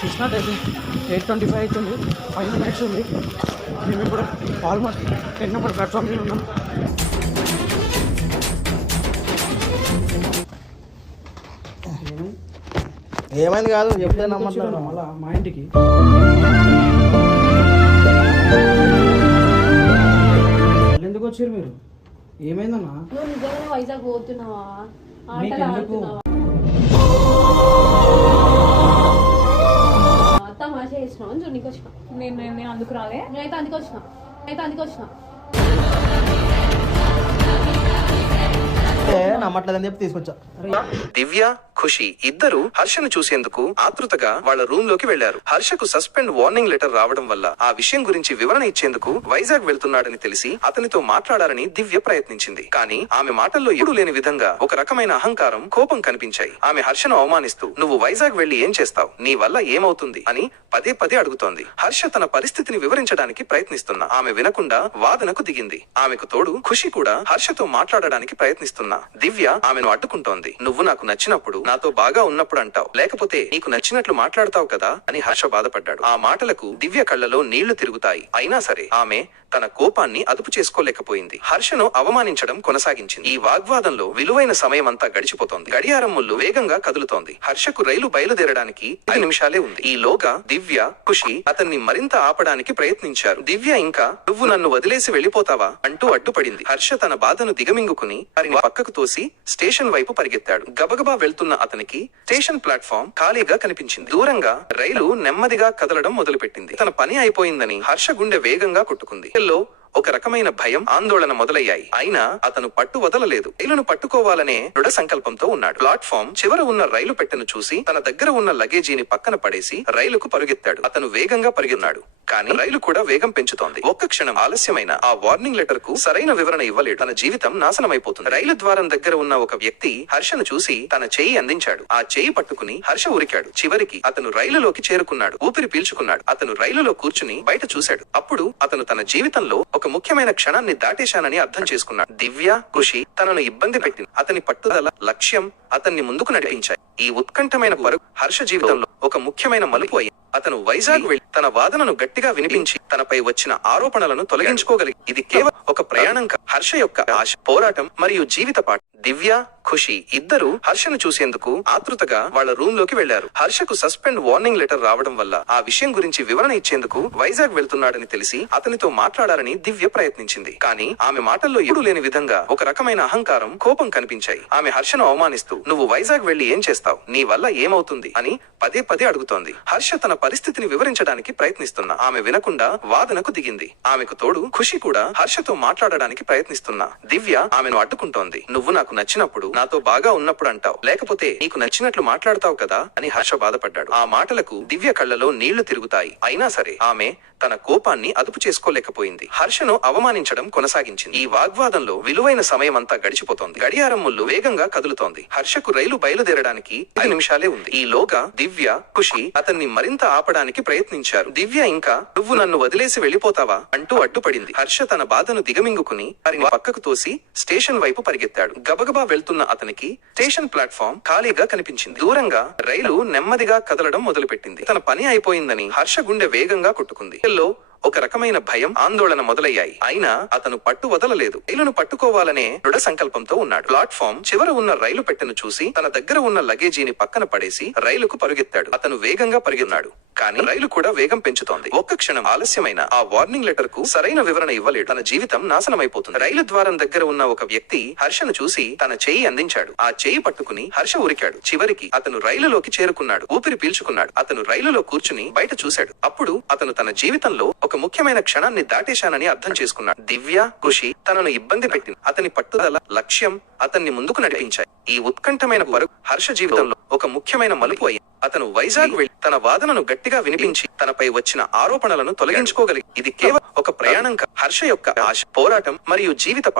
చూసినట్టయితే eight twenty five అవుతుంది five minutes ఉంది. మేము ఇప్పుడు ఆల్మోస్ట్ టెన్ నెంబర్ ప్లాట్ఫామ్ మీద ఉన్నాం. ఏమైంది కాదు? చెప్తే నమ్మట్లేదు? మళ్ళా మా ఇంటికి. ఎందుకు వచ్చారు మీరు? ఏమైందన్నా? వైజాగ్ పోతున్నావా? చేసినావు అని చూడనికి వచ్చిన. నేను నేను అందుకు రాలే. నేనైతే అందుకు వచ్చిన. నేనైతే అందుకు వచ్చిన. ఏ, నమ్మట్లేదని చెప్పి తీసుకొచ్చా. దివ్య? ఖుషి ఇద్దరు హర్షను చూసేందుకు ఆతృతగా వాళ్ళ రూమ్లోకి వెళ్ళారు హర్షకు సస్పెండ్ వార్నింగ్ లెటర్ రావడం వల్ల ఆ విషయం గురించి వివరణ ఇచ్చేందుకు వైజాగ్ వెళ్తున్నాడని తెలిసి అతనితో మాట్లాడాలని దివ్య ప్రయత్నించింది. కానీ ఆమె మాటల్లో ఎప్పుడు లేని విధంగా ఒక రకమైన అహంకారం కోపం కనిపించాయి. ఆమె హర్షను అవమానిస్తూ నువ్వు వైజాగ్ వెళ్ళి ఏం చేస్తావు? నీ వల్ల ఏమవుతుంది? అని పదే పదే అడుగుతోంది. హర్ష తన పరిస్థితిని వివరించడానికి ప్రయత్నిస్తున్నా. ఆమె వినకుండా వాదనకు దిగింది. ఆమెకు తోడు ఖుషి కూడా హర్షతో మాట్లాడడానికి ప్రయత్నిస్తున్నా. దివ్య ఆమెను అడ్డుకుంటోంది. నువ్వు నాకు నచ్చినప్పుడు నాతో బాగా ఉన్నప్పుడు అంటావు. లేకపోతే నీకు నచ్చినట్లు మాట్లాడతావు కదా అని హర్ష బాధపడ్డాడు. ఆ మాటలకు దివ్య కళ్ళలో నీళ్ళు తిరుగుతాయి. అయినా సరే ఆమె తన కోపాన్ని అదుపు చేసుకోలేకపోయింది. హర్షను అవమానించడం కొనసాగించింది. ఈ వాగ్వాదంలో విలువైన సమయమంతా గడిచిపోతోంది. గడియారం ముళ్ళు వేగంగా కదులుతోంది. హర్షకు రైలు బయలుదేరడానికి ఐదు నిమిషాలే ఉంది. ఈ లోగా దివ్య ఖుషి అతన్ని మరింత ఆపడానికి ప్రయత్నించారు. దివ్య ఇంకా నువ్వు నన్ను వదిలేసి వెళ్ళిపోతావా? అంటూ అడ్డుపడింది. హర్ష తన బాధను దిగమింగుకుని పక్కకు తోసి స్టేషన్ వైపు పరిగెత్తాడు. గబగబా వెళ్తున్న అతనికి స్టేషన్ ప్లాట్ఫామ్ ఖాళీగా కనిపించింది. దూరంగా రైలు నెమ్మదిగా కదలడం మొదలుపెట్టింది. తన పని అయిపోయిందని హర్ష గుండె వేగంగా కొట్టుకుంది. లో ఒక రకమైన భయం ఆందోళన మొదలయ్యాయి. అయినా అతను పట్టు వదలలేదు. రైలును పట్టుకోవాలనే దృఢ సంకల్పంతో ఉన్నాడు. ప్లాట్ఫామ్ చివర ఉన్న రైలు పెట్టెను చూసి తన దగ్గర ఉన్న లగేజీని పక్కన పడేసి రైలుకు పరుగెత్తాడు. అతను వేగంగా పరుగెన్నాడు కానీ రైలు కూడా వేగం పెంచుతోంది. ఒక్క క్షణం ఆలస్యమైన ఆ వార్నింగ్ లెటర్కు సరైన వివరణ ఇవ్వలేడు. తన జీవితం నాశనమైపోతుంది. రైలు ద్వారం దగ్గర ఉన్న ఒక వ్యక్తి హర్షను చూసి తన చేయి అందించాడు. ఆ చేయి పట్టుకుని హర్ష ఉరికాడు. చివరికి అతను రైలులోకి చేరుకున్నాడు. ఊపిరి పీల్చుకున్నాడు. అతను రైలులో కూర్చుని బయట చూశాడు. అప్పుడు అతను తన జీవితంలో ఒక ముఖ్యమైన క్షణాన్ని దాటేశానని అర్థం చేసుకున్నాడు. దివ్య కృషి తనను ఇబ్బంది పెట్టింది. అతని పట్టుదల లక్ష్యం అతన్ని ముందుకు నడిపించాయి. ఈ ఉత్కంఠమైన వరకు హర్ష జీవితంలో ఒక ముఖ్యమైన మలుపు అయ్యింది. అతను వైజాగ్ వెళ్ళి తన వాదనను గట్టిగా వినిపించి తనపై వచ్చిన ఆరోపణలను తొలగించుకోగలిగి ఇది కేవలం ఒక ప్రయాణం హర్ష యొక్క ఆశ పోరాటం మరియు జీవిత పాఠం. దివ్య ఖుషి ఇద్దరు హర్షను చూసేందుకు ఆతృతగా వాళ్ళ రూమ్లోకి వెళ్ళారు హర్షకు సస్పెండ్ వార్నింగ్ లెటర్ రావడం వల్ల ఆ విషయం గురించి వివరణ ఇచ్చేందుకు వైజాగ్ వెళ్తున్నాడని తెలిసి అతనితో మాట్లాడాలని దివ్య ప్రయత్నించింది. కానీ ఆమె మాటల్లో ఎప్పుడు లేని విధంగా ఒక రకమైన అహంకారం కోపం కనిపించాయి. ఆమె హర్షను అవమానిస్తూ నువ్వు వైజాగ్ వెళ్ళి ఏం చేస్తావు? నీ వల్ల ఏమవుతుంది? అని పదే పదే అడుగుతోంది. హర్ష తన పరిస్థితిని వివరించడానికి ప్రయత్నిస్తున్నా ఆమె వినకుండా వాదనకు దిగింది. ఆమెకు తోడు ఖుషి కూడా హర్షతో మాట్లాడడానికి ప్రయత్నిస్తున్నా. దివ్య ఆమెను అడ్డుకుంటోంది. నువ్వు నాకు నచ్చినప్పుడు నాతో బాగా ఉన్నప్పుడు అంటావు. లేకపోతే నీకు నచ్చినట్లు మాట్లాడతావు కదా అని హర్ష బాధపడ్డాడు. ఆ మాటలకు దివ్య కళ్ళలో నీళ్ళు తిరుగుతాయి. అయినా సరే ఆమె తన కోపాన్ని అదుపు చేసుకోలేకపోయింది. హర్షను అవమానించడం కొనసాగించింది. ఈ వాగ్వాదంలో విలువైన సమయం అంతా గడిచిపోతోంది. గడియారం ముళ్ళు వేగంగా కదులుతోంది. హర్షకు రైలు బయలుదేరడానికి ఐదు నిమిషాలే ఉంది. ఈ లోగా దివ్య ఖుషి అతన్ని మరింత ఆపడానికి ప్రయత్నించారు. దివ్య ఇంకా నువ్వు నన్ను వదిలేసి వెళ్ళిపోతావా? అంటూ అడ్డుపడింది. హర్ష తన బాధను దిగమింగుకుని వారిని పక్కకు తోసి స్టేషన్ వైపు పరిగెత్తాడు. గబగబా వెళ్తున్న అతనికి స్టేషన్ ప్లాట్ఫామ్ ఖాళీగా కనిపించింది. దూరంగా రైలు నెమ్మదిగా కదలడం మొదలుపెట్టింది. తన పని అయిపోయిందని హర్ష గుండె వేగంగా కొట్టుకుంది. లో ఒక రకమైన భయం ఆందోళన మొదలయ్యాయి. అయినా అతను పట్టు వదలలేదు. రైలును పట్టుకోవాలనే దృఢ సంకల్పంతో ఉన్నాడు. ప్లాట్ఫామ్ చివర ఉన్న రైలు పెట్టెను చూసి తన దగ్గర ఉన్న లగేజీని పక్కన పడేసి రైలుకు పరుగెత్తాడు. అతను వేగంగా పరిగెత్తాడు కానీ రైలు కూడా వేగం పెంచుతోంది. ఒక్క క్షణం ఆలస్యమైన ఆ వార్నింగ్ లెటర్కు సరైన వివరణ ఇవ్వలేడు. తన జీవితం నాశనమైపోతుంది. రైలు ద్వారం దగ్గర ఉన్న ఒక వ్యక్తి హర్షను చూసి తన చేయి అందించాడు. ఆ చేయి పట్టుకుని హర్ష ఉరికాడు. చివరికి అతను రైలులోకి చేరుకున్నాడు. ఊపిరి పీల్చుకున్నాడు. అతను రైలులో కూర్చుని బయట చూశాడు. అప్పుడు అతను తన జీవితంలో ఒక ముఖ్యమైన క్షణాన్ని దాటేశానని అర్థం చేసుకున్నాడు. దివ్య ఖుషి తనను ఇబ్బంది పెట్టింది. అతని పట్టుదల లక్ష్యం అతన్ని ముందుకు నడిపించాయి. ఈ ఉత్కంఠమైన పరుగు హర్ష జీవితంలో ఒక ముఖ్యమైన మలుపు అయ్యింది. అతను వైజాగ్ వెళ్ళి తన వాదనను గట్టిగా వినిపించి తనపై వచ్చిన ఆరోపణలను తొలగించుకోగలిగి ఇది కేవలం ఒక ప్రయాణం హర్ష యొక్క ఆశ పోరాటం మరియు జీవిత